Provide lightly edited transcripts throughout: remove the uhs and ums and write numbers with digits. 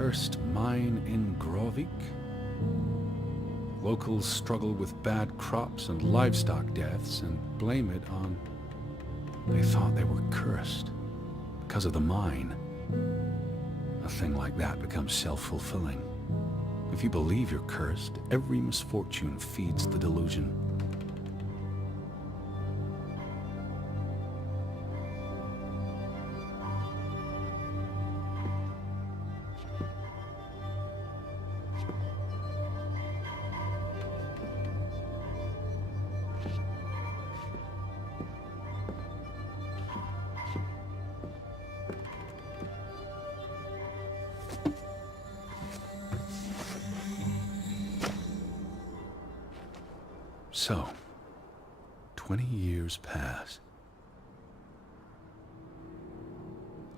cursed mine in Grovik. Locals struggle with bad crops and livestock deaths and blame it on... They thought they were cursed because of the mine. A thing like that becomes self-fulfilling. If you believe you're cursed, every misfortune feeds the delusion. So, 20 years pass.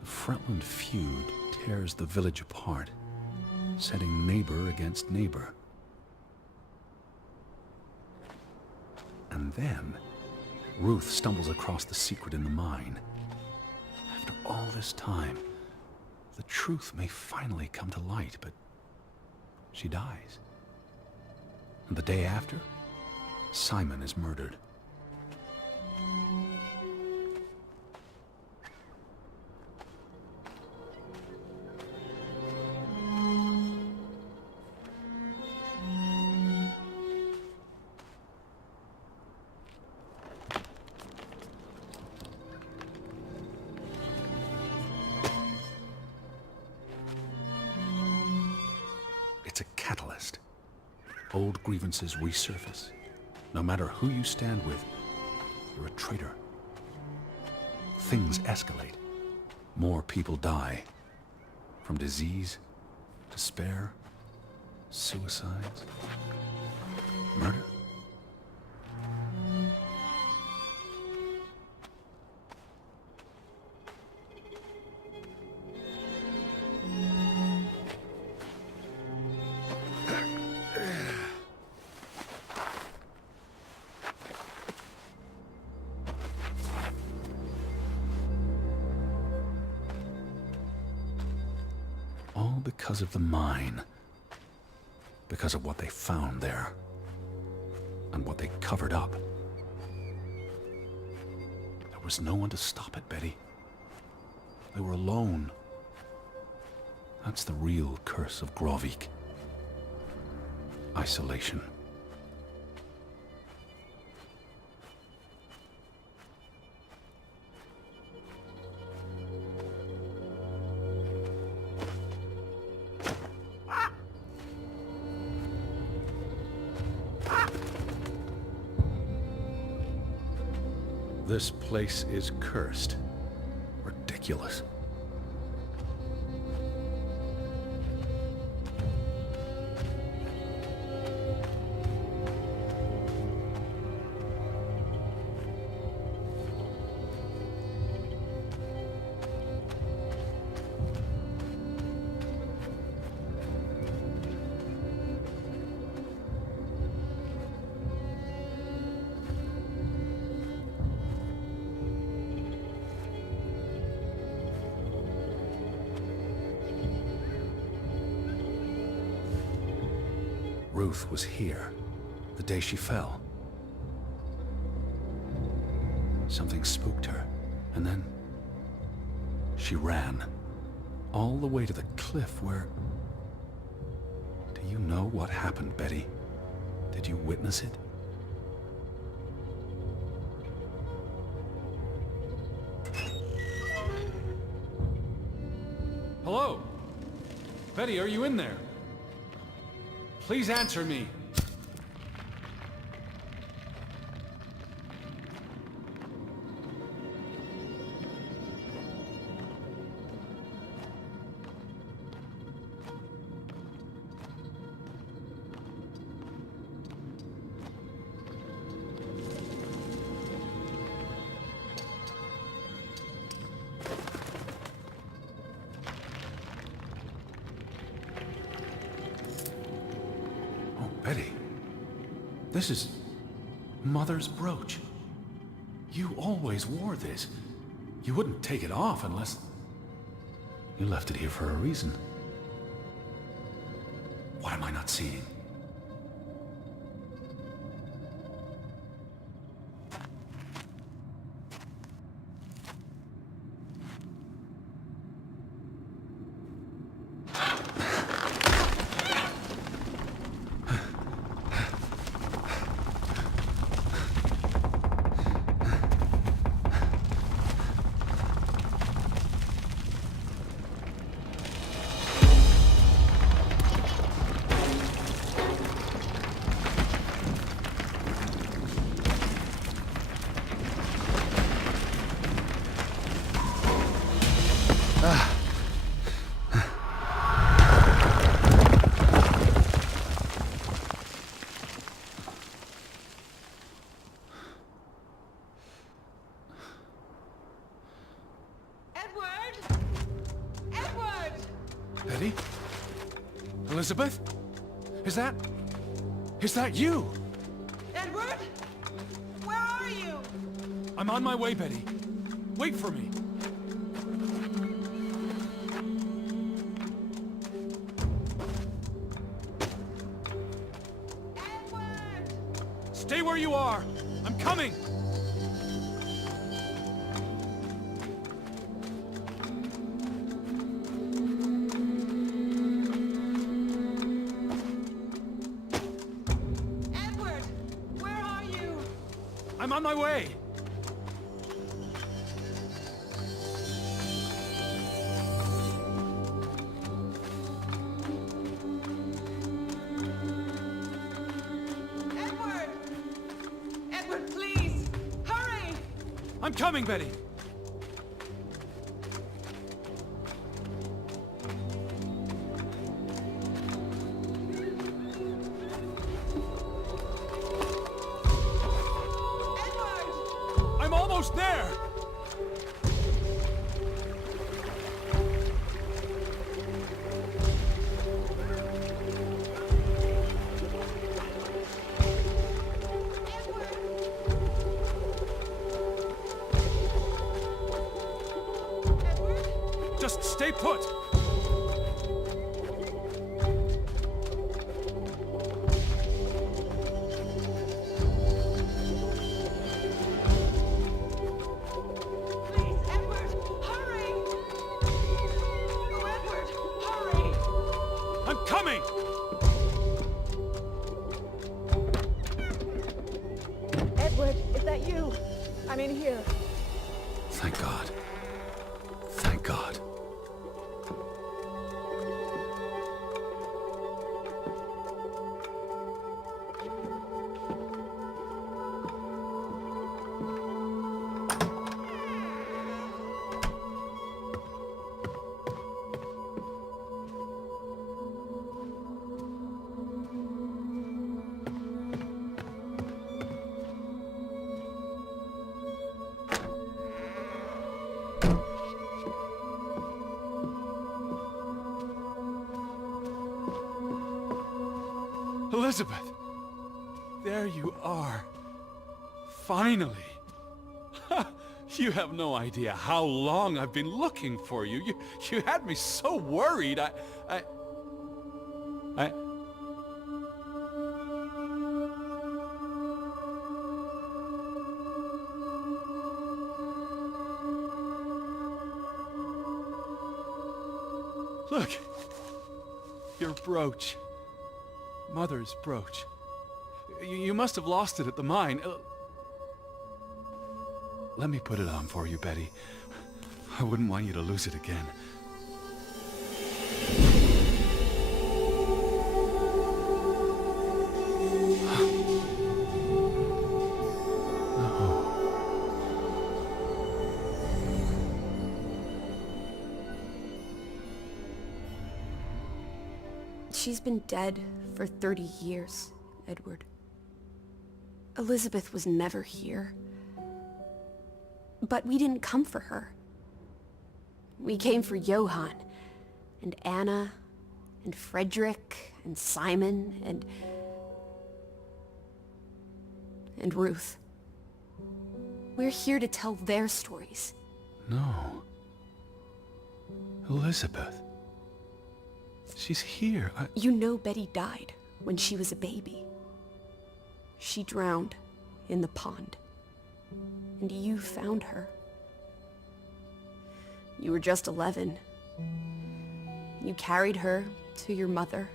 The Frontland feud tears the village apart, setting neighbor against neighbor. And then, Ruth stumbles across the secret in the mine. After all this time, the truth may finally come to light, but she dies. And the day after, Simon is murdered. It's a catalyst. Old grievances resurface. No matter who you stand with, you're a traitor. Things escalate. More people die. From disease, despair, suicides, murder. All because of the mine. Because of what they found there. And what they covered up. There was no one to stop it, Betty. They were alone. That's the real curse of Grovik. Isolation. This place is cursed. Ridiculous. Ruth was here, the day she fell. Something spooked her, and then she ran, all the way to the cliff where... Do you know what happened, Betty? Did you witness it? Hello? Betty, are you in there? Please answer me. Betty, this is Mother's brooch. You always wore this. You wouldn't take it off unless... You left it here for a reason. am I not seeing? Betty? Elizabeth? Is that you? Edward? Where are you? I'm on my way, Betty. Wait for me. Edward! Stay where you are. I'm coming. Edward! Where are you? I'm on my way. Edward! Edward, please! Hurry! I'm coming, Betty. Edward! I'm almost there. Edward? Just stay put. Please, Edward! Hurry! Oh, Edward! Hurry! I'm coming. Edward, is that you? I'm in here. Thank God. Thank God. Elizabeth! There you are. Finally. You have no idea how long I've been looking for you. You had me so worried. I... Look. Your brooch. Mother's brooch. You must have lost it at the mine. Let me put it on for you, Betty. I wouldn't want you to lose it again. She's been dead for 30 years, Edward. Elizabeth was never here. But we didn't come for her. We came for Johann, and Anna, and Frederick, and Simon, and Ruth. We're here to tell their stories. No. Elizabeth. She's here. You know Betty died when she was a baby. She drowned in the pond. And you found her. You were just 11. You carried her to your mother.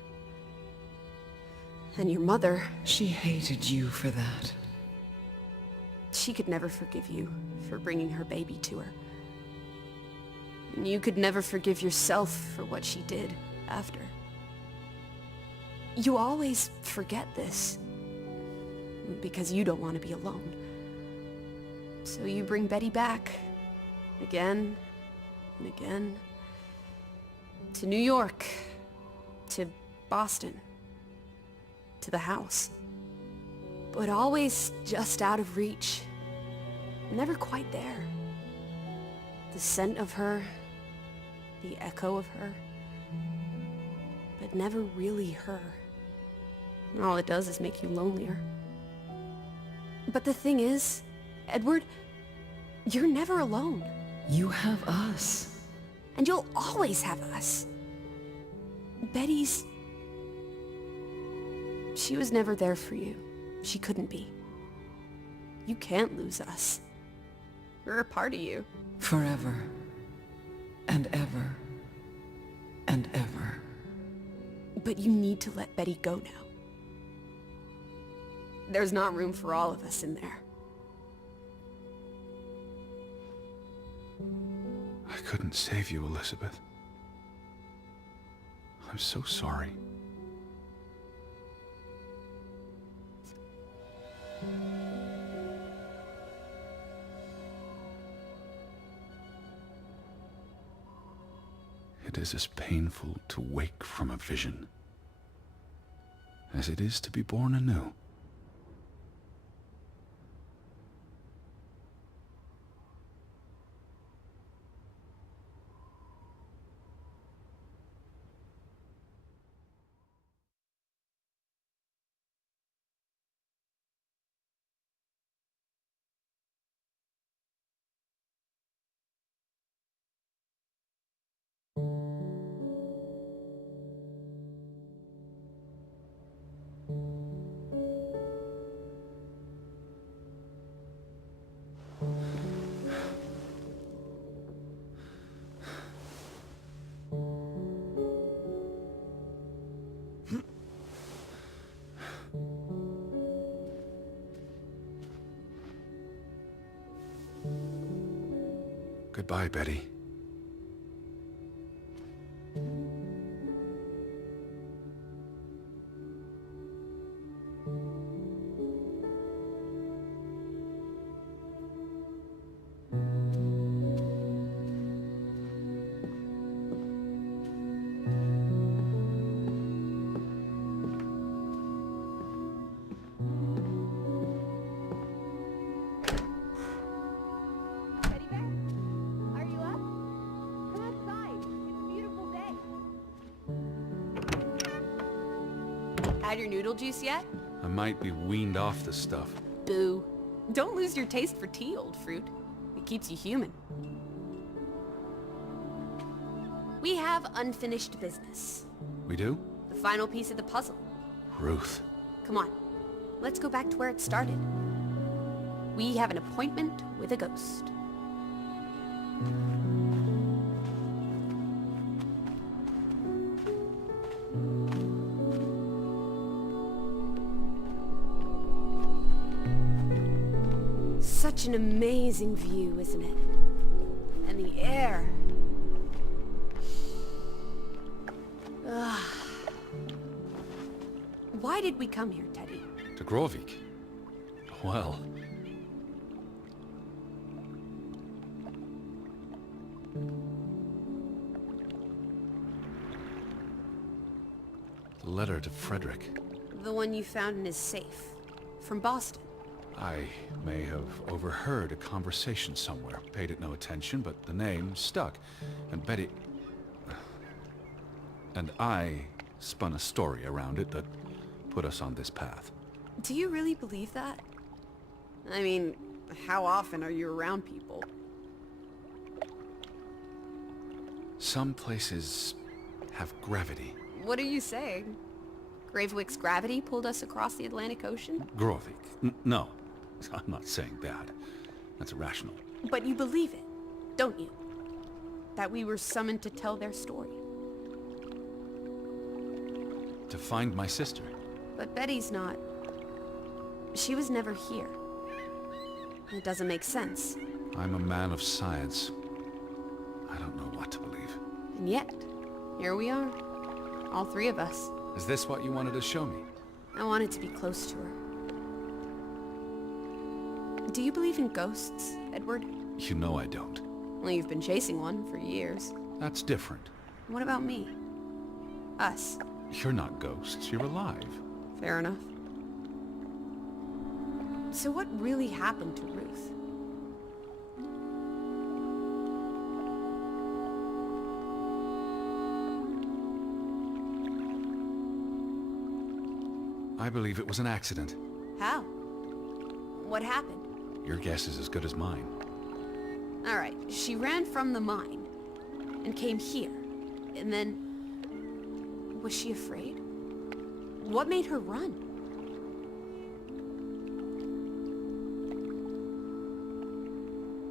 And your mother... She hated you for that. She could never forgive you for bringing her baby to her. And you could never forgive yourself for what she did after. You always forget this. Because you don't want to be alone. So you bring Betty back. Again and again. To New York. To Boston. To the house. But always just out of reach. Never quite there. The scent of her. The echo of her. But never really her. And all it does is make you lonelier. But the thing is, Edward, you're never alone. You have us. And you'll always have us. Betty's... She was never there for you. She couldn't be. You can't lose us. We're a part of you. Forever. And ever. And ever. But you need to let Betty go now. There's not room for all of us in there. I couldn't save you, Elizabeth. I'm so sorry. It is as painful to wake from a vision as it is to be born anew. Goodbye, Betty. Teddy bear? Are you up? Come outside. It's a beautiful day. Had your noodle juice yet? I might be weaned off the stuff. Boo. Don't lose your taste for tea, old fruit. It keeps you human. We have unfinished business. We do? The final piece of the puzzle. Ruth. Come on. Let's go back to where it started. We have an appointment with a ghost. Such an amazing view, isn't it? And the air. Ugh. Why did we come here, Teddy? To Grovik. Well... The letter to Frederick. The one you found in his safe. From Boston. I may have overheard a conversation somewhere. Paid it no attention, but the name stuck. And Betty... And I spun a story around it that put us on this path. Do you really believe that? I mean, how often are you around people? Some places have gravity. What are you saying? Gravewick's gravity pulled us across the Atlantic Ocean? Grovik. No, I'm not saying that. That's irrational. But you believe it, don't you? That we were summoned to tell their story. To find my sister. But Betty's not... She was never here. It doesn't make sense. I'm a man of science. I don't know what to believe. And yet, here we are. All three of us. Is this what you wanted to show me? I wanted to be close to her. Do you believe in ghosts, Edward? You know I don't. Well, you've been chasing one for years. That's different. What about me? Us. You're not ghosts, you're alive. Fair enough. So what really happened to Ruth? I believe it was an accident. How? What happened? Your guess is as good as mine. All right, she ran from the mine and came here. And then... Was she afraid? What made her run?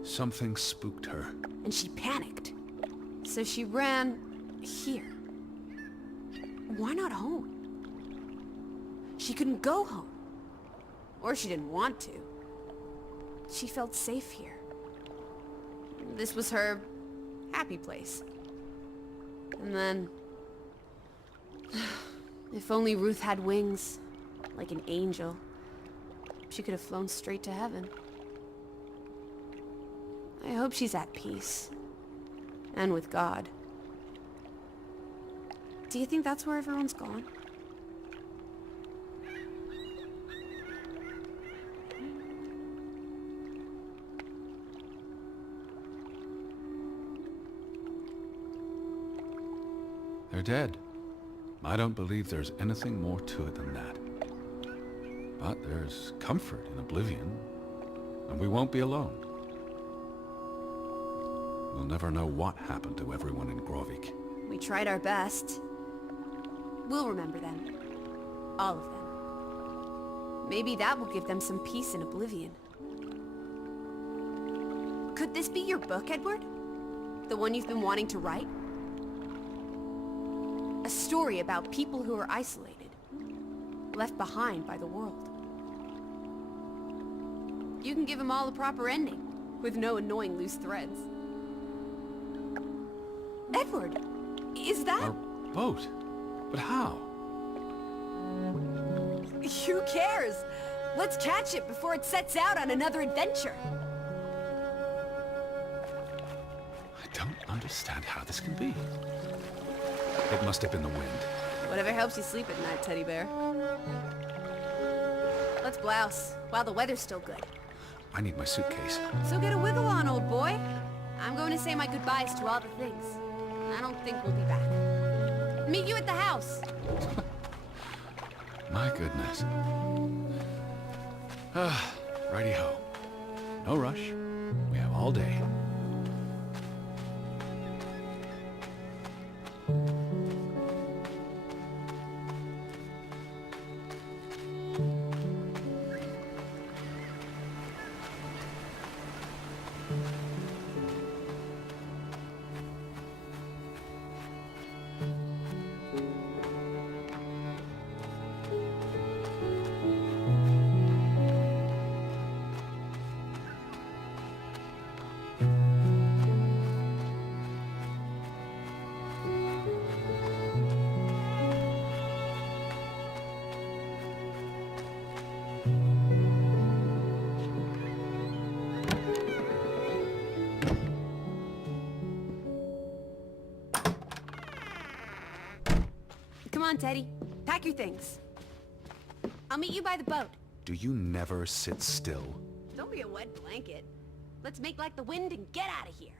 Something spooked her. And she panicked. So she ran here. Why not home? She couldn't go home. Or she didn't want to. She felt safe here. This was her happy place. And then... If only Ruth had wings, like an angel, she could have flown straight to heaven. I hope she's at peace. And with God. Do you think that's where everyone's gone? They're dead. I don't believe there's anything more to it than that. But there's comfort in oblivion, and we won't be alone. We'll never know what happened to everyone in Grovik. We tried our best. We'll remember them. All of them. Maybe that will give them some peace in oblivion. Could this be your book, Edward? The one you've been wanting to write? A story about people who are isolated, left behind by the world. You can give them all a proper ending, with no annoying loose threads. Edward, is that... Our boat? But how? Who cares? Let's catch it before it sets out on another adventure. I don't understand how this can be. It must have been the wind. Whatever helps you sleep at night, teddy bear. Let's blouse, while the weather's still good. I need my suitcase. So get a wiggle on, old boy. I'm going to say my goodbyes to all the things. I don't think we'll be back. Meet you at the house. My goodness. Righty-ho. No rush. We have all day. Come on, Teddy. Pack your things. I'll meet you by the boat. Do you never sit still? Don't be a wet blanket. Let's make like the wind and get out of here.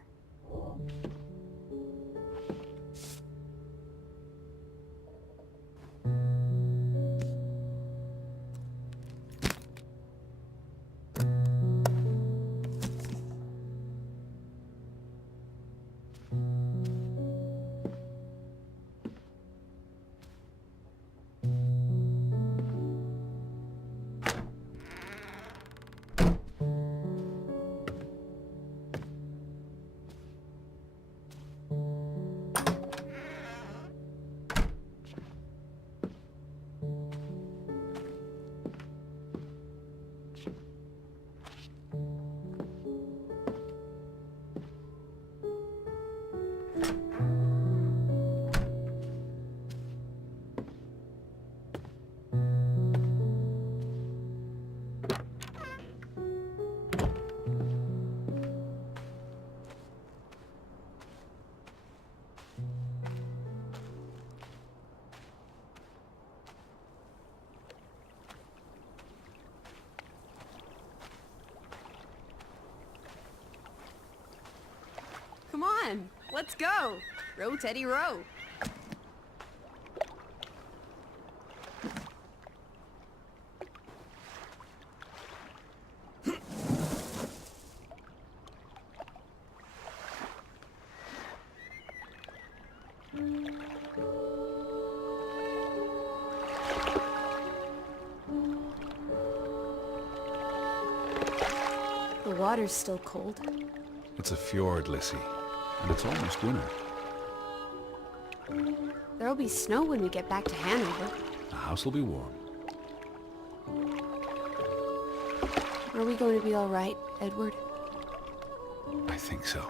Let's go! Row, Teddy, row! The water's still cold. It's a fjord, Lissy, and it's almost winter. There'll be snow when we get back to Hanover. The house will be warm. Are we going to be all right, Edward? I think so.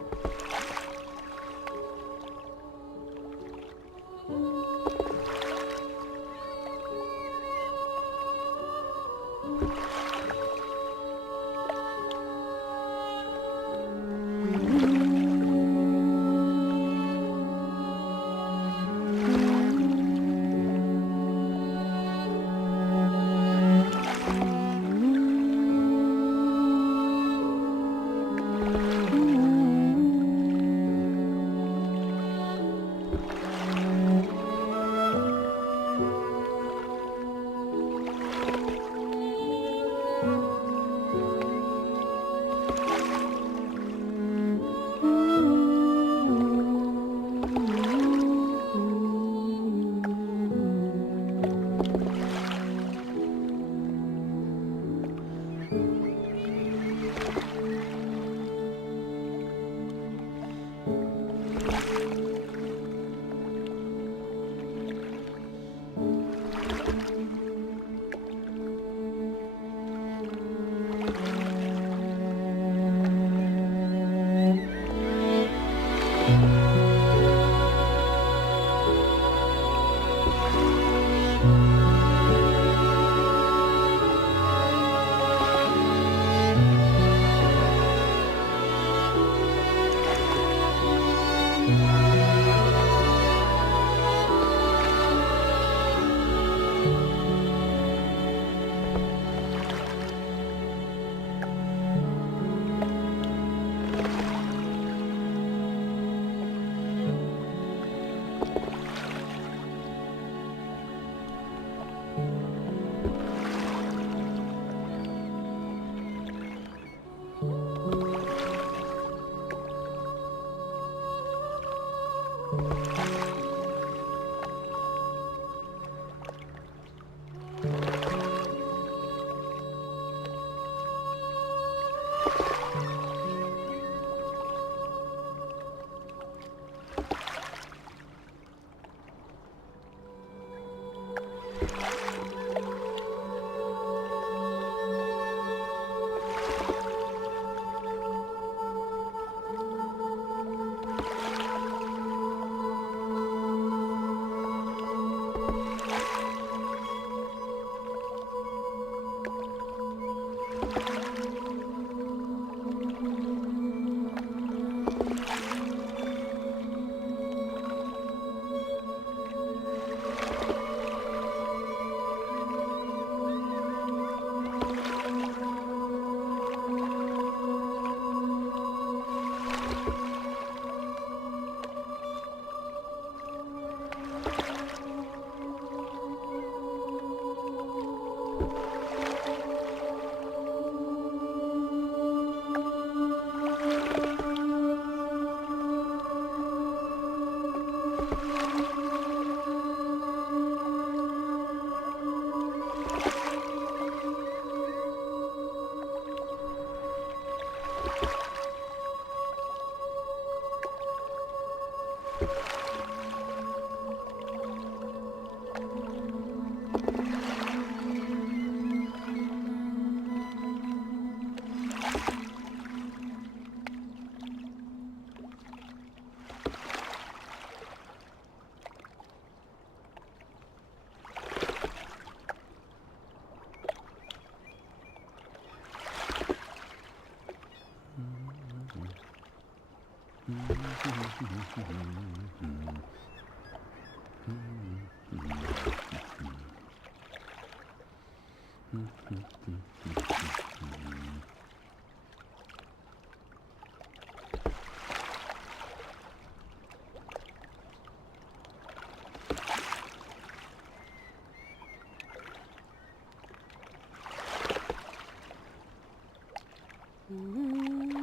Mm-hmm.